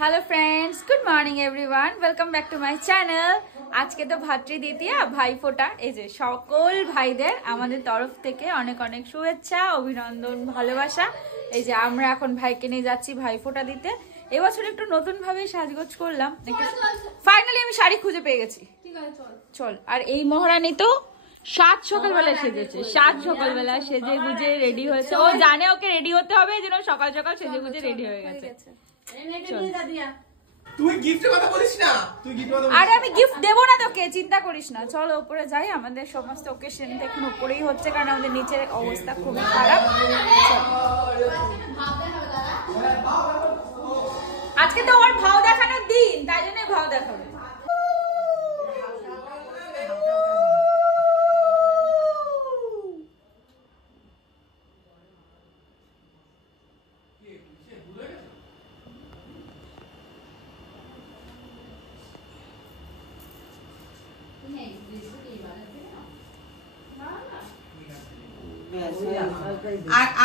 Hello friends, good morning everyone, welcome back to my channel. आज के तो भातृद्वितीया भाईफोঁটা এই যে সকল ভাইদের আমাদের তরফ থেকে অনেক অনেক শুভেচ্ছা, অভিনন্দন, ভালোবাসা। এই যে আমরা এখন ভাইকে নিয়ে যাচ্ছি ভাইফোঁটা দিতে। এবছর একটু নতুন ভাবে সাজগোজ করলাম, ফাইনালি আমি শাড়ি খুঁজে পেয়ে গেছি। ঠিক আছে, চল। আর এই মহারানী তো সাত সকালবেলা সেজেছে, সাত সকালবেলা সেজে গুজে রেডি হয়েছে। ও জানে ওকে রেডি হতে হবে, যেন সকাল সকাল সেজে গুজে রেডি হয়ে গেছে। তুই গিফটের কথা বলিস না, তুই গিফট কথা বলিস। আরে আমি গিফট দেব না তোকে, চিন্তা করিস না। চলো উপরে যাই, আমাদের সমস্ত ওকেশন এখন উপরেই হচ্ছে, কারণ আমাদের নিচের অবস্থা খুবই খারাপ। আজকে তো ওর ভাও দেখানোর দিন, তাই জন্য ভাও দেখাবে।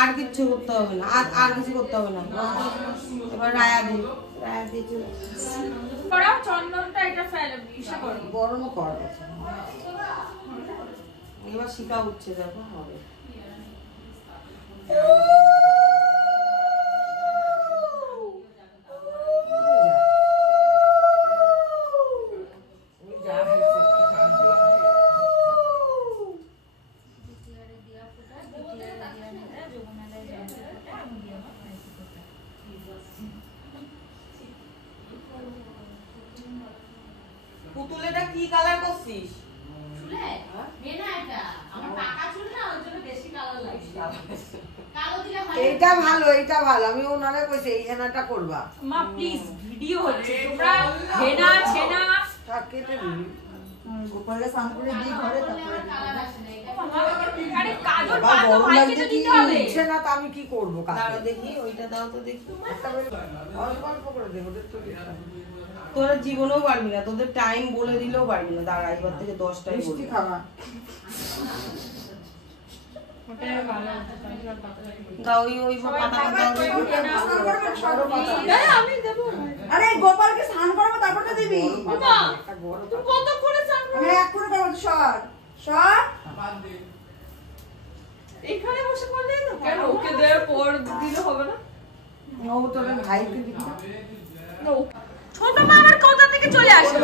আর কিছু করতে হবে না, আর কিছু করতে হবে না। এবার রায়া দি পড়াও চন্দনটা, এটা ফেলে ইসা করো, গরম কর। এবার শিকা উঠছে, দেখো হবে। পুতুলেটা কি কালার করছিস? চুলে মেনা এটা আমার পাকা চুল না, ওর জন্য বেশি কালার লাগছে। কালো দিলে ভালো। এটা ভালো, এটা ভালো। আমি ওনারে কইছি এই হেনাটা করবা। মা প্লিজ, ভিডিও হচ্ছে, তোমরা হেনা ছেনা কেটে দিবি। গোপালকে স্নান করে দিই ঘরে, তারপরে কালার আসে না এটা। আরে কাজল পাতো ভাইকে তো দিতে হবে। ইচ্ছে না তো আমি কি করব? দাঁড়া দেখি, ওইটা দাও তো দেখি। অল্প অল্প করে দেবো, ওদের তো তোরা জীবনেও পারবি না, তোদের টাইম বলে দিলেও পারবি না। দাঁড়া, এবার থেকে 10টাই বলবি। খাওয়া দাও, ওই পাতা আমি দেব। আরে গোপালকে স্নান করাবো, তারপর তো দিবি। মা তুমি কত করে স্নান করবে? আমি এক করে করবো। সর সর, এখানে বসে করলে না কেন? ওকে দেওয়ার পর দিলে হবে না? ও তোর ভাইকে দিবি না? ছোট মা আমার কোথা থেকে চলে আসে?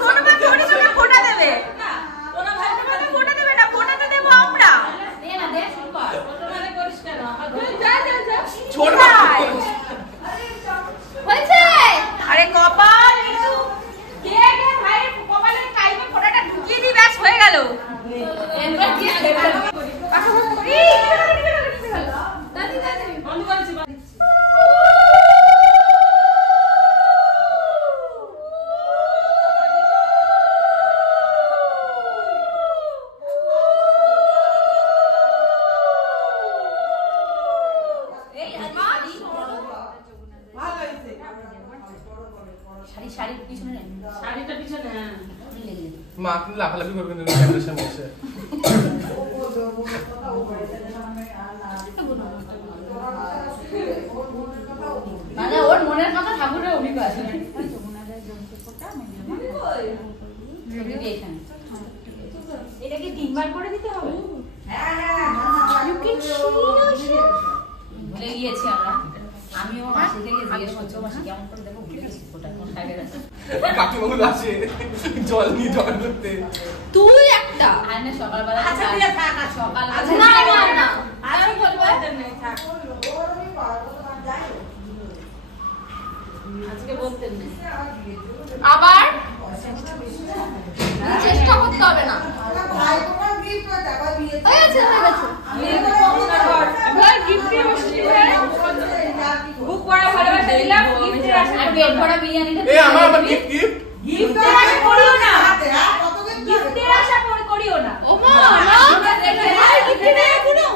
ছোট মা থোড়ি তোকে ফোঁটা দেবে না, ওনা ভাই তোমাকে ফোঁটা দেবে না, ফোঁটাতে দেব আমরা। দে না, দে শুরু কর। ছোট মানে করিস কেন? যা যা যা, ছোট ভাই হয়েছে। আরে কপাল একটু কে কে ভাই কপালে কাইমে ফোঁটাটা ঢুকিয়ে দি, ব্যাস হয়ে গেল। এবার দিয়ে দে। দাদি দাদি বন্ধ করেছি। শাড়ির পিছনে, শাড়িটা পিছনে, হ্যাঁ মা কিন্তু লাফালাফি করবে না ক্যামেরার সামনে এসে। মানে ওর মনের কথা ঠাকুরের অভিজ্ঞতা আছে। এটা কি 3 বার করে দিতে হবে? ভুলে গিয়েছি আমরা। আমিও মাসি থেকে জিজ্ঞেস করছি, মাসি কেমন করে দেবো, ভুলে গেছি ফোঁটা কোন টাইপের আছে। কাকিমাগুলো আসে জল নিয়ে জল করতে। তুই একটা আয়না সকালবেলা আচ্ছা দিয়ে থাক। সকালবেলা না না না, আমি বলবো আজকে বলতেন না, আবার চেষ্টা করতে হবে না। হয়েছে বুক করা ভালোবাসা দিলাম, গিফটের আশা পেট ভরা বিরিয়ানিটা এই আমার আবার গিফট গিফটের আশা করিও না, গিফটের আশা করিও না। ও মা না ভাই গিফট দেয় এখনো,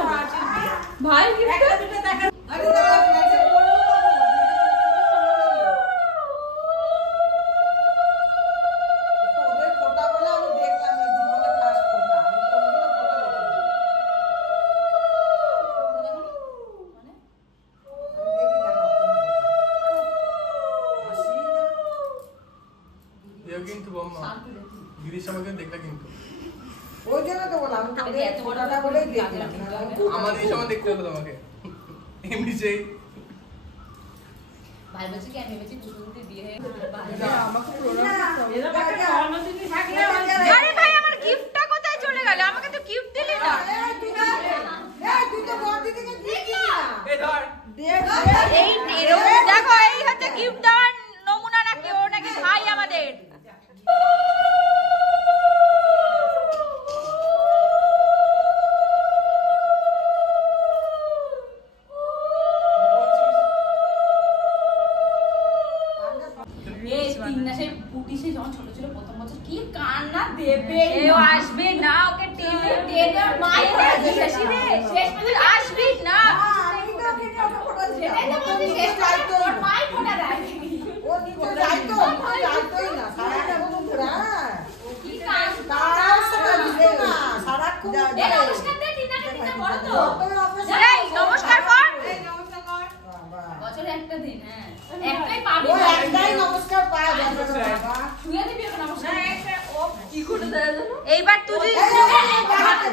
ভাই গিফট কেউ কিন্তু বম্মা দিদির সঙ্গে দেখলে কিন্তু ওই জন্য তো বললাম আমি এত বড়টা বলেই দেখলাম আমাদের সময় দেখতে হলো তোমাকে এমনি সেই ভাই বলছি কি আমি ভেবেছি দুটো বিয়ে হয়ে আরে ভাই আমার গিফটটা কোথায় চলে গেল? আমাকে তো গিফট দিলি না। তুই তো বড় দিদিকে দিলি না এই ধর এই এরকম দেখো, এই হচ্ছে গিফট দেওয়ার নমুনা নাকি? ও নাকি ভাই আমাদের। যখন ছোট ছিল প্রথম বছর কি কান্না দেবে এও আসবে না, ওকে টেনে আসবি না। আমি তো ওকে নিয়ে ওটা ফটো দিলাম। ও নিতে যাইতো যাইতোই না সারাটা বলো পুরা সারাক্ষণ এই নমস্কার কর। বছরে একটা দিন হ্যাঁ একটাই পাবি ও একটাই নমস্কার পায় বাবা শুয়ে দিবি ওকে নমস্কার কি করে দেয় জানো এইবার তুই বাহাতে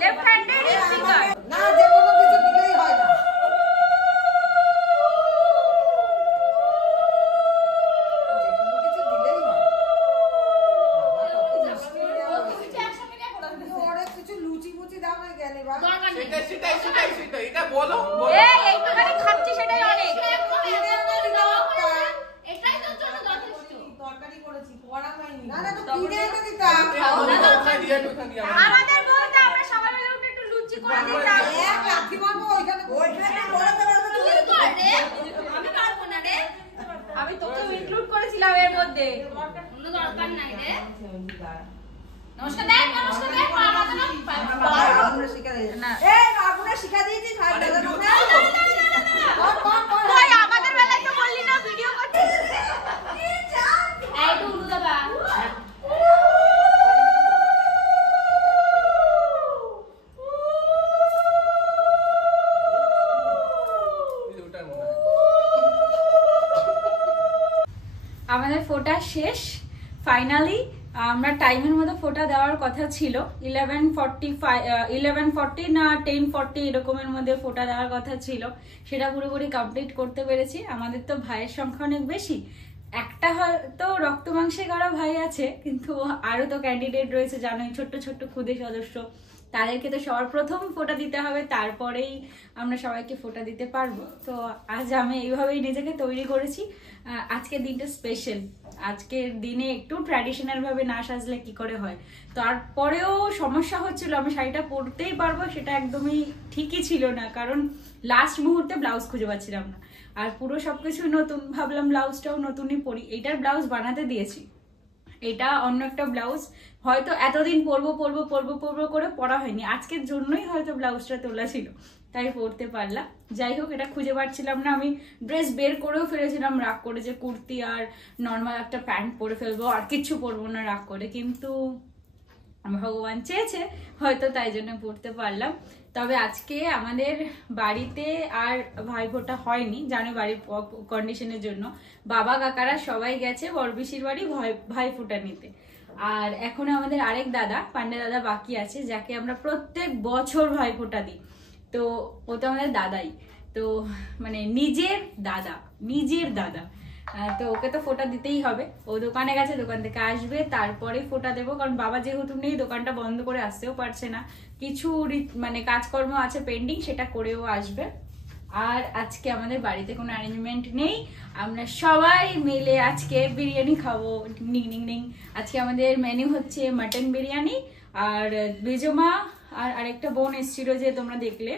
লেফট হ্যান্ডে রিং ফিঙ্গার। না যে কোনো কিছু দিলেই হয় না যে কোনো কিছু দিলেই হয় একসঙ্গে নিয়ে করে দিবে ওরে কিছু লুচি মুচি দাও না গেলে বা দরকার নেই সেটাই এটা বলো এই এইটুখানি খাচ্ছি সেটাই অনেক। এটাই তোর জন্য যথেষ্ট তরকারি করেছি পড়া হয়নি না না তো কিনে এনে দিতাম আমাদের বলতে আমরা সবাই মিলে উঠে একটু লুচি করে দিতাম। এক লাথি মারবো ওইখানে ওইখানে বড় বড় তুই কর রে আমি পারবো না রে আমি তোকে ইনক্লুড করেছিলাম এর মধ্যে। কোনো দরকার নাই রে নমস্কার দেখ পা মাথা না আমরা শিখে দিই না এই আপনারা শিখা দিয়েছি ভাই দাদা তোমরা কই আমাদের বেলায় তো বললি না ভিডিও করতে। এই তো উলু দাবা আমাদের ফোটা শেষ ফাইনালি। আমরা টাইমের মধ্যে ফোটা দেওয়ার কথা ছিল 11:40 না 10:40 এরকমের মধ্যে ফোটা দেওয়ার কথা ছিল, সেটা পুরোপুরি কমপ্লিট করতে পেরেছি। আমাদের তো ভাইয়ের সংখ্যা অনেক বেশি, একটা হয়তো রক্ত মাংসে গড়া ভাই আছে, কিন্তু আরো তো ক্যান্ডিডেট রয়েছে জানোই, ছোট্ট ছোট্ট ক্ষুদে সদস্য, তাদেরকে তো সবার প্রথম ফোটা দিতে হবে, তারপরেই আমরা সবাইকে ফোটা দিতে পারবো। তো আজ আমি এইভাবেই নিজেকে তৈরি করেছি। আজকের দিনটা স্পেশাল, আজকের দিনে একটু ট্র্যাডিশনাল ভাবে না সাজলে কি করে হয়। তারপরেও সমস্যা হচ্ছিল, আমি শাড়িটা পরতেই পারবো সেটা একদমই ঠিকই ছিল না, কারণ লাস্ট মুহূর্তে ব্লাউজ খুঁজে পাচ্ছিলাম না, আর পুরো সবকিছু নতুন, ভাবলাম ব্লাউজটাও নতুনই পরি। এইটার ব্লাউজ বানাতে দিয়েছি, এটা অন্য একটা ব্লাউজ, হয়তো এতদিন পরবো করে পরা হয়নি, আজকের জন্যই হয়তো ব্লাউজটা তোলা ছিল, তাই পরতে পারলাম। যাই হোক, এটা খুঁজে পাচ্ছিলাম না, আমি ড্রেস বের করেও ফেলেছিলাম রাগ করে, যে কুর্তি আর নর্মাল একটা প্যান্ট পরে ফেলবো, আর কিচ্ছু পরবো না রাগ করে, কিন্তু ভগবান চেয়েছে হয়তো, তাই জন্য পড়তে পারলাম। তবে আজকে আমাদের বাড়িতে আর ভাইফোঁটা হয়নি, জানো বাড়ির কন্ডিশনের জন্য, বাবা কাকারা সবাই গেছে বড়পিসির বাড়ি ভাইফোঁটা নিতে। আর এখন আমাদের আরেক দাদা, পান্ডে দাদা বাকি আছে, যাকে আমরা প্রত্যেক বছর ভাইফোঁটা দিই। তো ও তো আমাদের দাদাই, তো মানে নিজের দাদা, তো ওকে তো ফোঁটা দিতেই হবে। ও দোকানে গেছে, দোকান থেকে আসবে তারপরে ফোঁটা দেবো, কারণ বাবা যেহেতু নেই দোকানটা বন্ধ করে আসতেও পারছে না, কিছু মানে কাজকর্ম আছে পেন্ডিং, সেটা করেও আসবে। আর আজকে আমাদের বাড়িতে কোনো অ্যারেঞ্জমেন্ট নেই, আমরা সবাই মিলে আজকে বিরিয়ানি খাবো, নিং নিং নিং। আজকে আমাদের মেনু হচ্ছে মাটন বিরিয়ানি, আর বেজমা আর আরেকটা বোন এসেছিল যে তোমরা দেখলে,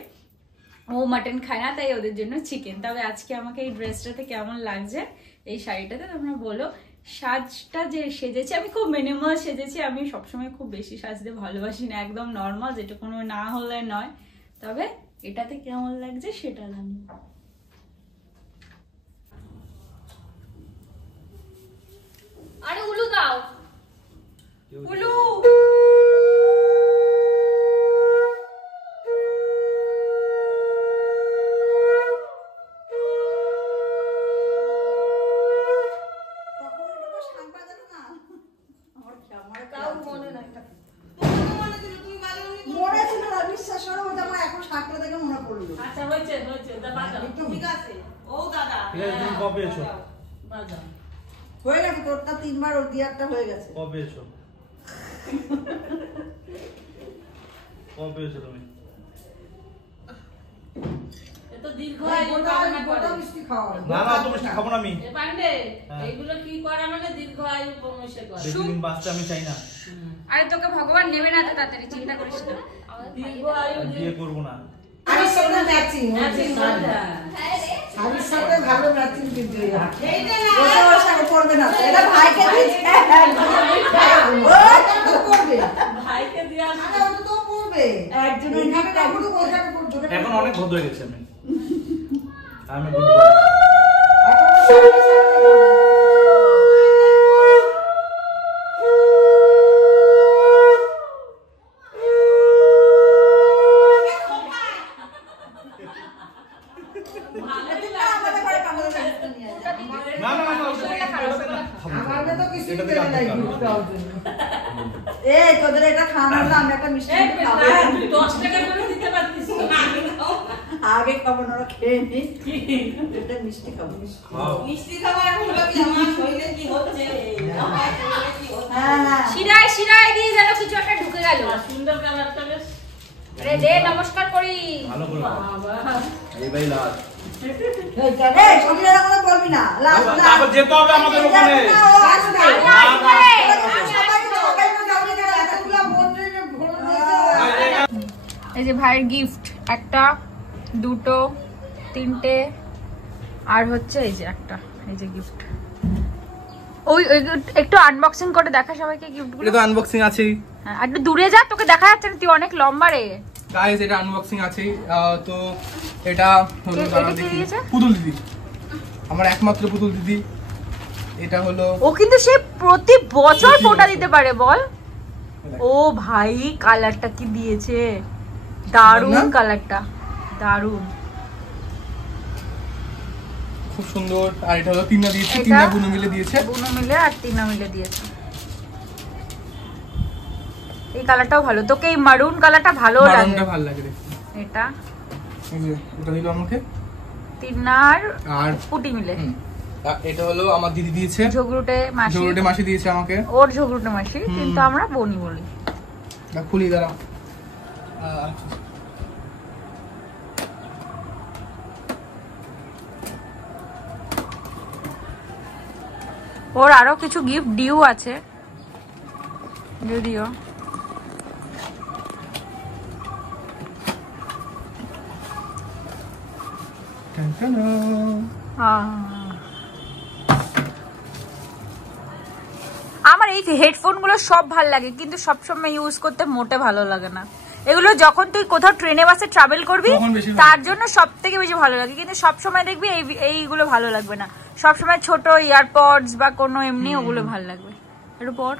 ও মাটন খায় না, তাই ওদের জন্য চিকেন। তবে আজকে আমাকে এই ড্রেসটাতে কেমন লাগছে, এই শাড়িটাতে তোমরা বলো। সাজটা যে সেজেছি, আমি খুব মিনিমাল সেজেছি, আমি সবসময় খুব বেশি সাজতে ভালোবাসি না, একদম নর্মাল, যেটা কোনো না হলে নয়। তবে এটাতে কেমন লাগছে সেটা জানি। আরে উলু দাও উলু তখন একটু সাংবাদিক আচ্ছা হয়েছে দা বাজাও ঠিক আছে ও দাদা ঠিক আছে, তুমি কবে এসো? বাজাও হয়ে গেছে তোরটা 3 বার ওর দিয়ারটা হয়ে গেছে। কবে এসো? কবে এসো তুমি? এত দীর্ঘ গোটা মিষ্টি খাওয়া। না না, তুমি মিষ্টি খাবো না আমি। এ পান্ডে হ্যাঁ। এইগুলো কি করে মানে দীর্ঘ আয়ু প্রমোশন করে বেশি দিন বাঁচতে আমি চাই না। আরে তোকে ভগবান নেবে না তো তাড়াতাড়ি, চিন্তা করিস না। দীর্ঘ আয়ু আর বিয়ে করবো না। শাড়ির সাথে ম্যাচিং শাড়ির সাথে ভালো ম্যাচিং কিন্তু এইটা না ওর সাথে পড়বে না, এটা ভাইকে দিয়েছে। ও তো পড়বে, ভাইকে দিয়ে আসো আরে ও তো পড়বে একজন এইভাবে না পুরো ওখানে পড়বে। এখন অনেক ভদ্র হয়ে গেছে আমি। আমি গুড এখন শাড়ির সাথে আমাদের ঘরে কামড়ে দিতে নিয়ে আসে। না না না, ওটা খাবো। আমাদের তো কিছু এটাতে দেয় নাই কাজ গিফট করতে দেওয়ার জন্য। এই তোদের এটা খাওয়ানোর না, আমি একটা মিষ্টি খাবো। তুই 10 টাকা করে দিতে পারতিস তো না আগে খাবো না, ওরা খেয়ে নি। এটা মিষ্টি খাবো, মিষ্টি। খাও। মিষ্টি খাবার এখন ভাবি আমার শরীরে কি হচ্ছে আমার শরীরে কি হচ্ছে হ্যাঁ হ্যাঁ শিরায় শিরায় দিয়ে যেন কিছু একটা ঢুকে গেল। সুন্দর কালারটা বেশ আরে দে, নমস্কার করি। ভালো করে খাও। বাবা এই ভাই লাল। এই সঙ্গীরা কথা বলবি না, লাস্ট না। তারপর যেতে হবে আমাদের ওখানে। আমি আসবো রে, আমি এই যে ভাইয়ের গিফট, একটা দুটো তিনটে আর হচ্ছে এই যে একটা, এই যে গিফট। ওই একটু আনবক্সিং করে দেখা সবাইকে গিফটগুলো। এটা তো আনবক্সিং আছেই হ্যাঁ, একটু দূরে যা, তোকে দেখা যাচ্ছে না, তুই অনেক লম্বা রে। গাইস, এটা আনবক্সিং আছেই। তো এটা হলো এটা দাঁড়াও কি দেখি। দিয়েছে? পুতুল দিদি, আমার একমাত্র পুতুল দিদি। এটা হলো ও কিন্তু সে প্রতি বছর ফোঁটা দিতে পারে, বল। ও ভাই, কালারটা কি দিয়েছে, দারুণ না? কালারটা, দারুণ। খুব সুন্দর। আর এটা হলো তিনটা দিয়েছে, এটা? তিনটা বুনু মিলে দিয়েছে। বুনো মিলে আর টিনা মিলে দিয়েছে। এই কালারটাও ভালো, তোকে এই মারুন কালারটা ভালো লাগে। মারুনটা ভালো লাগে দেখতে। এটা এই যে এটা দিল আমাকে। তিনার আর পুটি মিলে। আর এটা হলো আমার দিদি দিয়েছে, ঝগড়ুটে মাসি, জোরটে মাসি দিয়েছে আমাকে। ওর ঝগড়ুটে মাসি, কিন্তু আমরা বনি বলি। খুলি দাঁড়াও। ওর আরো কিছু গিফট ডিউ আছে যদিও। আমার এই হেডফোন গুলো সব ভাল লাগে, কিন্তু সবসময় ইউজ করতে মোটে ভালো লাগে না। এগুলো যখন তুই কোথাও ট্রেনে বাসে ট্রাভেল করবি তখন বেশি ভালো তার জন্য সব থেকে বেশি ভালো লাগে, কিন্তু সবসময় দেখবি এইগুলো ভালো লাগবে না। সবসময় ছোট ইয়ারপডস বা কোনো এমনি ওগুলো ভালো লাগবে। এর পর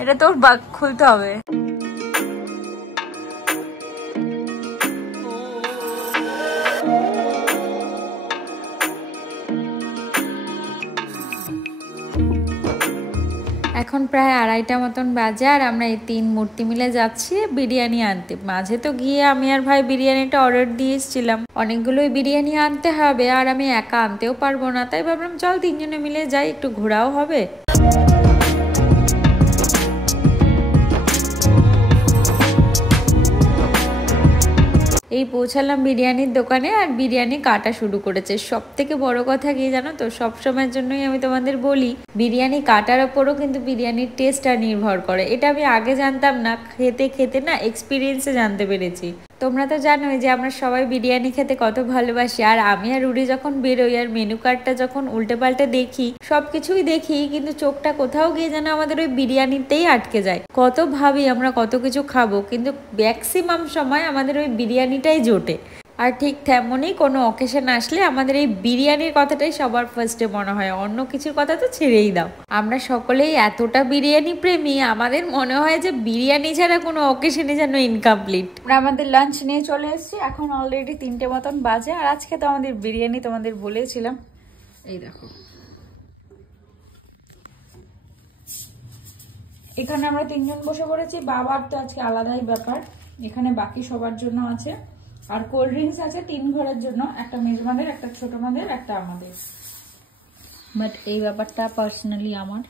এটা তোর খুলতে হবে। এখন প্রায় 2:30 মতন বাজে, আর আমরা এই 3 মূর্তি মিলে যাচ্ছি বিরিয়ানি আনতে। মাঝে তো গিয়ে আমি আর ভাই বিরিয়ানিটা অর্ডার দিয়ে এসেছিলাম, অনেকগুলোই বিরিয়ানি আনতে হবে আর আমি একা আনতেও পারবো না, তাই ভাবলাম চল 3 জনে মিলে যাই, একটু ঘোরাও হবে। এই পৌঁছালাম বিরিয়ানির দোকানে, আর বিরিয়ানি কাটা শুরু করেছে। সব থেকে বড় কথা কি জানো তো, সব সময়ের জন্যই আমি তোমাদের বলি, বিরিয়ানি কাটার ওপরও কিন্তু বিরিয়ানির টেস্টটা নির্ভর করে। এটা আমি আগে জানতাম না, খেতে খেতে না এক্সপিরিয়েন্সে জানতে পেরেছি। তোমরা তো জানোই যে আমরা সবাই বিরিয়ানি খেতে কত ভালোবাসি, আর আমি আর রুডি যখন বেরোই আর মেনু কার্ডটা যখন উল্টে পাল্টে দেখি, সবকিছুই দেখি, কিন্তু চোখটা কোথাও গিয়ে যেন আমাদের ওই বিরিয়ানিতেই আটকে যায়। কত ভাবি আমরা কত কিছু খাবো, কিন্তু ম্যাক্সিমাম সময় আমাদের ওই বিরিয়ানিটাই জোটে। আর ঠিক তেমনই কোনো অকেশন আসলে আমাদের এই বিরিয়ানির কথাটাই সবার ফার্স্টে মনে হয়, অন্য কিছুর কথা তো ছেড়েই দাও। আমরা সকলেই এতটা বিরিয়ানি প্রেমী, আমাদের মনে হয় যে বিরিয়ানি ছাড়া কোনো অকেশনই যেন ইনকমপ্লিট। আমরা আমাদের লাঞ্চ নিয়ে চলে এসেছি, এখন অলরেডি 3টে মতন বাজে, আর আজকে তো আমাদের বিরিয়ানি তোমাদের বলেছিলাম। এই দেখো, এখানে আমরা 3 জন বসে পড়েছি। বাবার তো আজকে আলাদাই ব্যাপার, এখানে বাকি সবার জন্য আছে। আর কোল্ড ড্রিঙ্কস আছে 3 ঘরের জন্য, একটা মেজবানের, একটা ছোট মাদের, একটা আমাদের। বাট এই ব্যাপারটা পার্সোনালি আমার,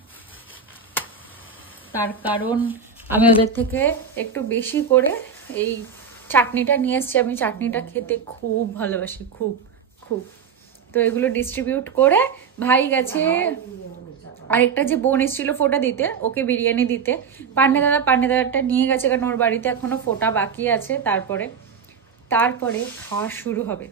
তার কারণ আমি ওদের থেকে একটু বেশি করে এই চাটনিটা নিয়ে এসেছি। আমি চাটনিটা খেতে খুব ভালোবাসি, খুব খুব। তো এগুলো ডিস্ট্রিবিউট করে ভাই গেছে, আরেকটা যে বোন এসেছিল ফোঁটা দিতে, ওকে বিরিয়ানি দিতে। পান্ডে দাদাটা নিয়ে গেছে, কারণ ওর বাড়িতে এখনো ফোঁটা বাকি আছে। তারপরে খাওয়া শুরু হবে।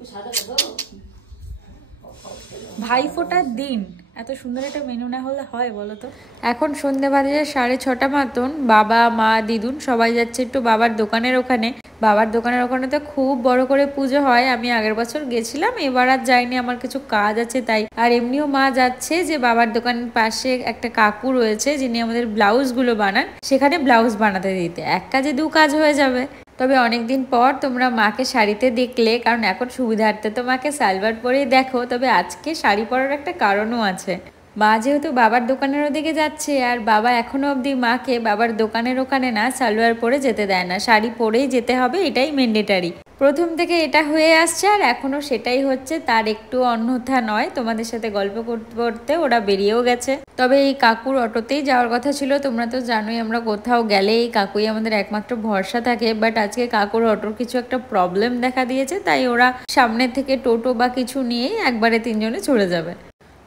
ভাই ফোঁটার দিন এত সুন্দর একটা মেনু না হলে হয় বলো তো? এখন সন্ধ্যে বাজে 6:30 মতন। বাবা, মা, দিদুন সবাই যাচ্ছে একটু বাবার দোকানের ওখানে। বাবার দোকানের ওখানে তো খুব বড় করে পুজো হয়। আমি আগের বছর গেছিলাম, এবার আর যাইনি, আমার কিছু কাজ আছে তাই। আর এমনিও মা যাচ্ছে যে বাবার দোকানের পাশে একটা কাকু রয়েছে যিনি আমাদের ব্লাউজগুলো বানান, সেখানে ব্লাউজ বানাতে দিতে। এক কাজে 2 কাজ হয়ে যাবে। তবে অনেকদিন পর তোমরা মাকে শাড়িতে দেখলে, কারণ এখন সুবিধার্থে তো মাকে সালভার পরেই দেখো। তবে আজকে শাড়ি পরার একটা কারণও আছে। মা যেহেতু বাবার দোকানের ওদিকে যাচ্ছে, আর বাবা এখনো অবধি মাকে বাবার দোকানের ওখানে না সালোয়ার পরে যেতে দেয় না, শাড়ি পরেই যেতে হবে, এটাই ম্যান্ডেটারি। প্রথম থেকে এটা হয়ে আসছে আর এখনো সেটাই হচ্ছে, তার একটু অন্যথা নয়। তোমাদের সাথে গল্প করতে করতে ওরা বেরিয়েও গেছে। তবে এই কাকুর অটোতেই যাওয়ার কথা ছিল। তোমরা তো জানোই আমরা কোথাও গেলে এই কাকুই আমাদের একমাত্র ভরসা থাকে। বাট আজকে কাকুর অটোর কিছু একটা প্রবলেম দেখা দিয়েছে, তাই ওরা সামনে থেকে টোটো বা কিছু নিয়েই একবারে 3 জনে চলে যাবে।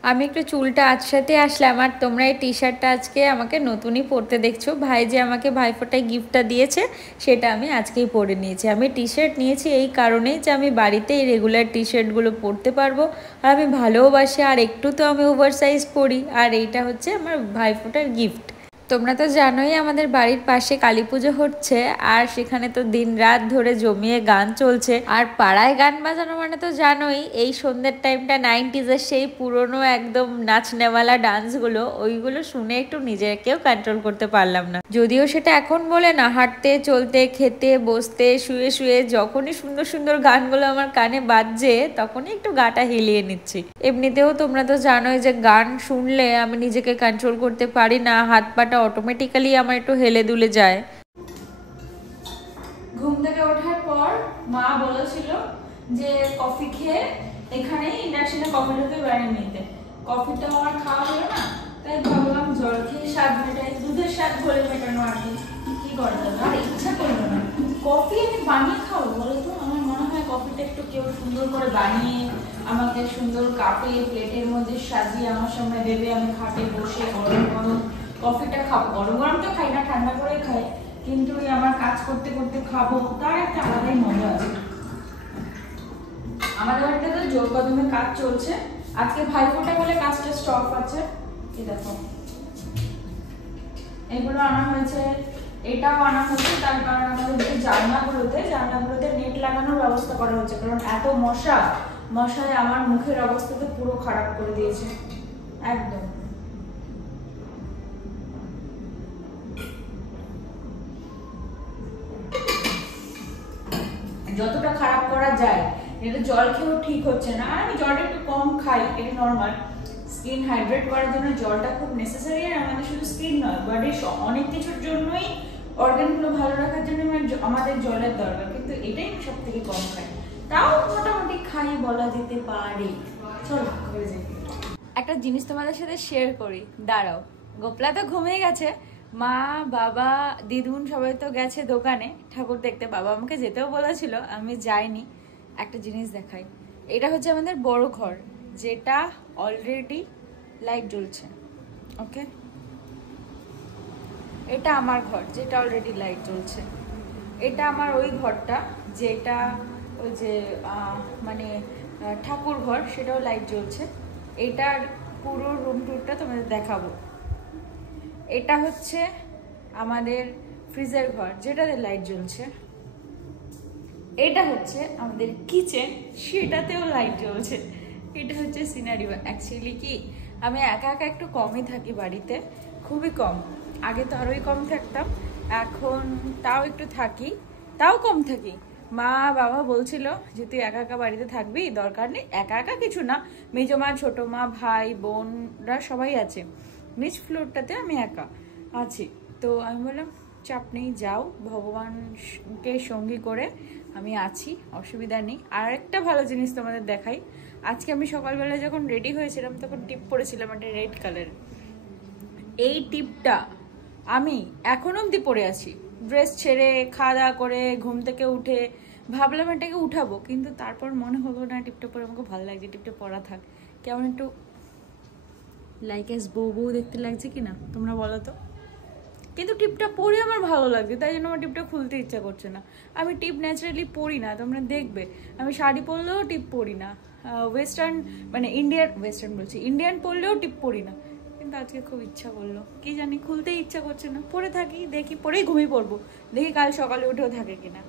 আমি একটু চুলটা আজসাথে আসলাম। আর তোমরা এই টি শার্টটা আজকে আমাকে নতুনই পরতে দেখছো। ভাই যে আমাকে ভাইফোঁটায় গিফটটা দিয়েছে সেটা আমি আজকেই পরে নিয়েছি। আমি টি শার্ট নিয়েছি এই কারণেই যে আমি বাড়িতে এই রেগুলার টি শার্টগুলো পরতে পারবো, আর আমি ভালোবাসি, আর একটু তো আমি ওভার সাইজ পরি। আর এইটা হচ্ছে আমার ভাইফোঁটার গিফট। তোমরা তো জানোই আমাদের বাড়ির পাশে কালী পুজো হচ্ছে, আর সেখানে তো দিন রাত ধরে জমিয়ে গান চলছে। আর পাড়ায় গান বাজানো মানে তো জানোই, এই সন্ধ্যের টাইমটা 90s-এর সেই পুরনো একদম নাচনেওয়ালা ডান্সগুলো, ওইগুলো শুনে একটু নিজেকেও কন্ট্রোল করতে পারলাম না। যদিও সেটা এখন বলে না, হাঁটতে চলতে খেতে বসতে শুয়ে শুয়ে যখনই সুন্দর সুন্দর গানগুলো আমার কানে বাজছে তখনই একটু গাটা হিলিয়ে নিচ্ছি। এমনিতেও তোমরা তো জানোই যে গান শুনলে আমি নিজেকে কন্ট্রোল করতে পারি না, হাত পাটা অটোমেটিক্যালি আমার একটু হেলে দুলে যায়। ঘুম থেকে ওঠার পর মা বলেছিল যে কফি খেয়ে এখানে ইন্ডাকশনে কফিটাকে বানিয়ে নিতে। কফিটা আমার খাওয়া হলো না, তাই ভাবলাম জল খেয়ে স্বাদ মেটাই, দুধের স্বাদ ঘরে মেটানো। আর কি করা যাবে, আর ইচ্ছা করলো না কফি আমি বানিয়ে খাবো বলো তো। আমার মনে হয় কফিটা একটু কেউ সুন্দর করে বানিয়ে আমাকে সুন্দর কাপে প্লেটের মধ্যে সাজিয়ে আমার সামনে দেবে, আমি খাটে বসে গরম গরম কফিটা খাবো। গরম গরম তো খাই না, ঠান্ডা করে খাই, কিন্তু আমার কাজ করতে করতে খাবো, তার একটা আলাদাই মজা আছে। আমাদের বাড়িতে তো জোর কদমে কাজ চলছে। আজকে ভাইফোঁটা বলে কাজটা স্টপ আছে। এই দেখো এগুলো আনা হয়েছে, এটাও আনা হয়েছে, তার কারণ আমাদের যে জানলাগুলোতে নেট লাগানোর ব্যবস্থা করা হচ্ছে, কারণ এত মশায় আমার মুখের অবস্থা তো পুরো খারাপ করে দিয়েছে একদম। যতটা খারাপ করা যায়, এটা জল খেয়েও ঠিক হচ্ছে না। আর আমি জলটা একটু কম খাই, এটা নর্মাল। স্কিন হাইড্রেট করার জন্য জলটা খুব নেসেসারি। আর আমাদের শুধু স্কিন নয়, বডির অনেক কিছুর জন্যই, অর্গানগুলো ভালো রাখার জন্য আমাদের জলের দরকার, কিন্তু এটাই সব থেকে কম খাই। তাও মোটামুটি খাই বলা যেতে পারে। চলো ঘরে যাই। একটা জিনিস তোমাদের সাথে শেয়ার করি, দাঁড়াও। গোপলা তো ঘুমিয়ে গেছে, মা বাবা দিদুন সবাই তো গেছে দোকানে ঠাকুর দেখতে। বাবা আমাকে যেতেও বলেছিল, আমি যাইনি। একটা জিনিস দেখাই, এটা হচ্ছে আমাদের বড় ঘর, যেটা অলরেডি লাইট জ্বলছে। ওকে, এটা আমার ঘর যেটা অলরেডি লাইট জ্বলছে। এটা আমার ওই ঘরটা যেটা ওই যে মানে ঠাকুর ঘর, সেটাও লাইট জ্বলছে। এটার পুরো রুম টুরটা তোমাদের দেখাবো। এটা হচ্ছে আমাদের ফ্রিজের ঘর যেটাতে লাইট জ্বলছে। এটা হচ্ছে আমাদের কিচেন, সেটাতেও লাইট জ্বলছে। এটা হচ্ছে সিনারিও। অ্যাকচুয়ালি কি আমি একা একা একটু কমই থাকি বাড়িতে, খুবই কম। আগে তো আরোই কম থাকতাম, এখন তাও একটু থাকি, তাও কম থাকি। মা বাবা বলছিল যে তুই একা একা বাড়িতে থাকবি, দরকার নেই। একা একা কিছু না, মেজো মা ছোট মা ভাই বোনরা সবাই আছে, নিচ ফ্লোরটাতে আমি একা আছি। তো আমি বললাম চাপ নেই, যাও, ভগবানকে সঙ্গী করে আমি আছি, অসুবিধা নেই। আর একটা ভালো জিনিস তোমাদের দেখাই, আজকে আমি সকালবেলা যখন রেডি হয়েছিলাম তখন টিপ পরেছিলাম একটা রেড কালারের। এই টিপটা আমি এখন অবধি পরে আছি। ড্রেস ছেড়ে খাওয়া দাওয়া করে ঘুম থেকে উঠে ভাবলাম এটাকে উঠাবো, কিন্তু তারপর মনে হলো না টিপটা পরে আমাকে ভালো লাগছে, টিপটা পরা থাক। কেমন একটু লাইক এস বউ বউ দেখতে লাগছে কিনা তোমরা বলো তো। কিন্তু টিপটা পরে আমার ভালো লাগছে, তাই জন্য আমার টিপটা খুলতে ইচ্ছা করছে না। আমি টিপ ন্যাচারালি পরি না, তোমরা দেখবে আমি শাড়ি পরলেও টিপ পরি না, ওয়েস্টার্ন মানে ইন্ডিয়ান পরলেও টিপ পরি না। কিন্তু আজকে খুব ইচ্ছা করলো, কি জানি খুলতেই ইচ্ছা করছে না। পরে থাকি, দেখি পরেই ঘুমিয়ে পড়বো, দেখি কাল সকালে উঠেও থাকে কিনা।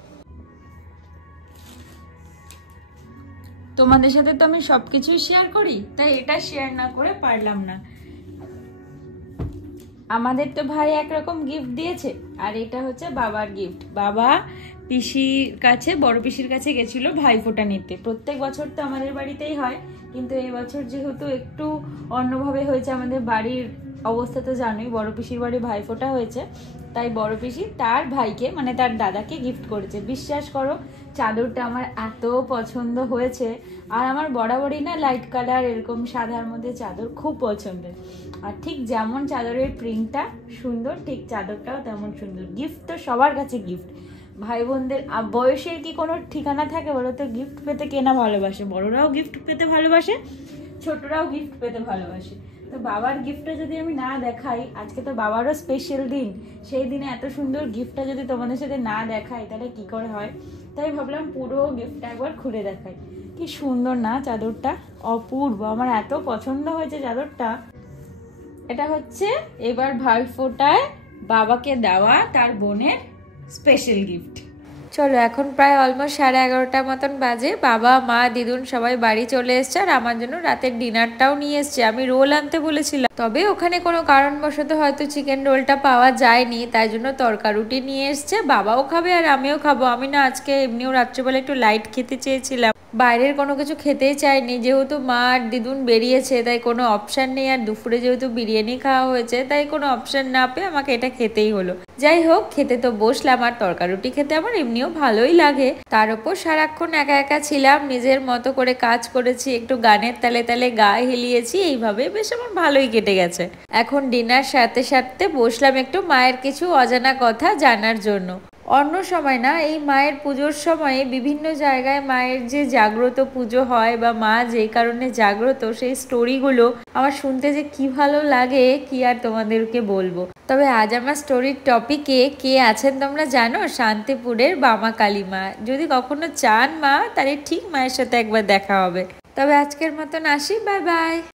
তোমাদের সাথে তো আমি সবকিছুই শেয়ার করি, তাই এটা শেয়ার না করে পারলাম না। আমাদের তো ভাই একরকম গিফট দিয়েছে, আর এটা হচ্ছে বাবার গিফট। বাবা পিসির কাছে, বড় পিসির কাছে গেছিল ভাইফোঁটা নিতে। প্রত্যেক বছর তো আমাদের বাড়িতেই হয়, কিন্তু এই বছর যেহেতু একটু অন্যভাবে হয়েছে, আমাদের বাড়ির অবস্থা তো জানোই, বড় পিসির বাড়ি ভাইফোঁটা হয়েছে, তাই বড় পিসি তার ভাইকে মানে তার দাদাকে গিফট করেছে। বিশ্বাস করো চাদরটা আমার এত পছন্দ হয়েছে, আর আমার বরাবরই না লাইট কালার এরকম সাদার মধ্যে চাদর খুব পছন্দের। আর ঠিক যেমন চাদরের প্রিন্টটা সুন্দর, ঠিক চাদরটাও তেমন সুন্দর। গিফট তো সবার কাছে গিফট, ভাই বোনদের বয়সের কি কোনো ঠিকানা থাকে বলো তো? গিফট পেতে কেনা ভালোবাসে, বড়রাও গিফট পেতে ভালোবাসে, ছোটরাও গিফট পেতে ভালোবাসে। তো বাবার গিফটটা যদি আমি না দেখাই, আজকে তো বাবারও স্পেশাল দিন, সেই দিনে এত সুন্দর গিফটটা যদি তোমাদের সাথে না দেখাই তাহলে কি করে হয়? তাই ভাবলাম পুরো গিফটটা একবার খুলে দেখাই। কি সুন্দর না চাদরটা, অপূর্ব, আমার এত পছন্দ হয়েছে চাদরটা। এটা হচ্ছে এবার ভাইফোঁটায় বাবাকে দেওয়া তার বোনের স্পেশাল গিফট। চলো এখন প্রায় অলমোস্ট 11:30 মতন বাজে। বাবা মা দিদুন সবাই বাড়ি চলে এসছে, আর আমার জন্য রাতের ডিনারটাও নিয়ে এসছে। আমি রোল আনতে বলেছিলাম, তবে ওখানে কোনো কারণবশত হয়তো চিকেন রোলটা পাওয়া যায়নি, তাই জন্য তরকা রুটি নিয়ে এসছে। বাবাও খাবে আর আমিও খাবো। আমি না আজকে এমনিও রাত্রিবেলা একটু লাইট খেতে চেয়েছিলাম, বাইরের কোনো কিছু খেতেই চাইনি। যেহেতু মা আর দিদুন বেরিয়েছে তাই কোনো অপশান নেই, আর দুপুরে যেহেতু বিরিয়ানি খাওয়া হয়েছে তাই কোনো অপশান না পেয়ে আমাকে এটা খেতেই হলো। যাই হোক, খেতে তো বসলাম, আর তরকা রুটি খেতে আমার এমনিও ভালোই লাগে। তার উপর সারাক্ষণ একা একা ছিলাম, নিজের মতো করে কাজ করেছি, একটু গানের তালে তালে গা হিলিয়েছি, এইভাবে বেশ আমার ভালোই কেটে গেছে। এখন ডিনার সাথে সাথে বসলাম একটু মায়ের কিছু অজানা কথা জানার জন্য। অন্য সময় না, এই মায়ের পুজোর সময়ে বিভিন্ন জায়গায় মায়ের যে জাগ্রত পুজো হয় বা মা যেই কারণে জাগ্রত, সেই স্টোরিগুলো আমার শুনতে যে কি ভালো লাগে কি আর তোমাদেরকে বলবো। তবে আজ আমার স্টোরির টপিকে কে আছেন তোমরা জানো? শান্তিপুরের বামা কালী মা। যদি কখনো চান মা, তাহলে ঠিক মায়ের সাথে একবার দেখা হবে। তবে আজকের মতন আসি, বাই বাই।